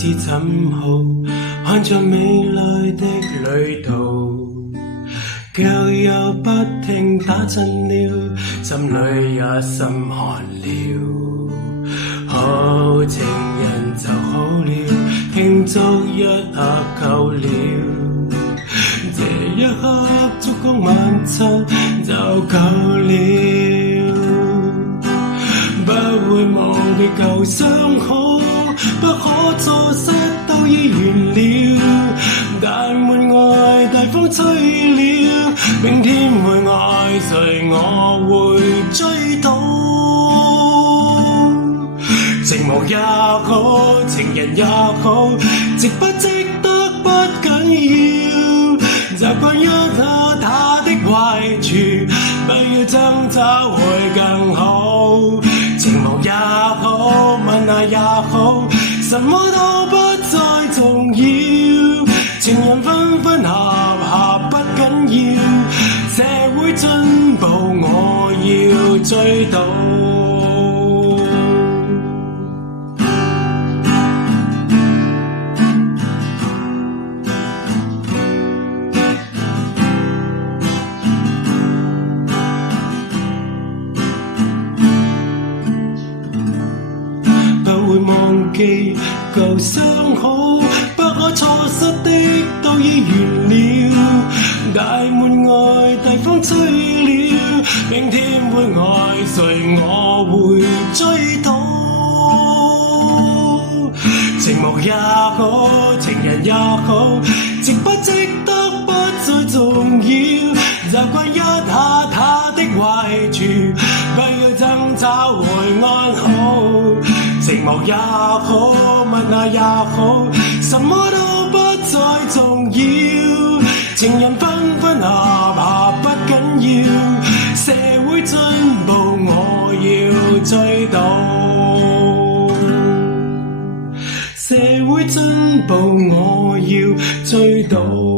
知怎好，看着美麗的旅途，腳又不停打震了，心裏也心寒了。好情人就好了，慶祝一刻夠了，這一刻燭光晚餐就夠了。不會忘記舊傷口，不可錯失都已完了。但門外大風吹了，明天會愛誰我會追到。情無也好，情人也好，值不值得不緊要，習慣一下他的壞處，不要爭吵會更好。情無也好，吻下也好，什麼都不再重要，情人分分合合不緊要，社會進步我要追到。不會忘記舊傷口，不可錯失的都已完了。大門外大風吹了，明天會愛誰我會追到。情無也好，情人也好，值不值得不再重要，習慣一下他的壞處，不要爭吵會安好。情無也好，吻下也好，什麼都不再重要，情人分分合合不緊要，社會進步我要追到，社會進步我要追到。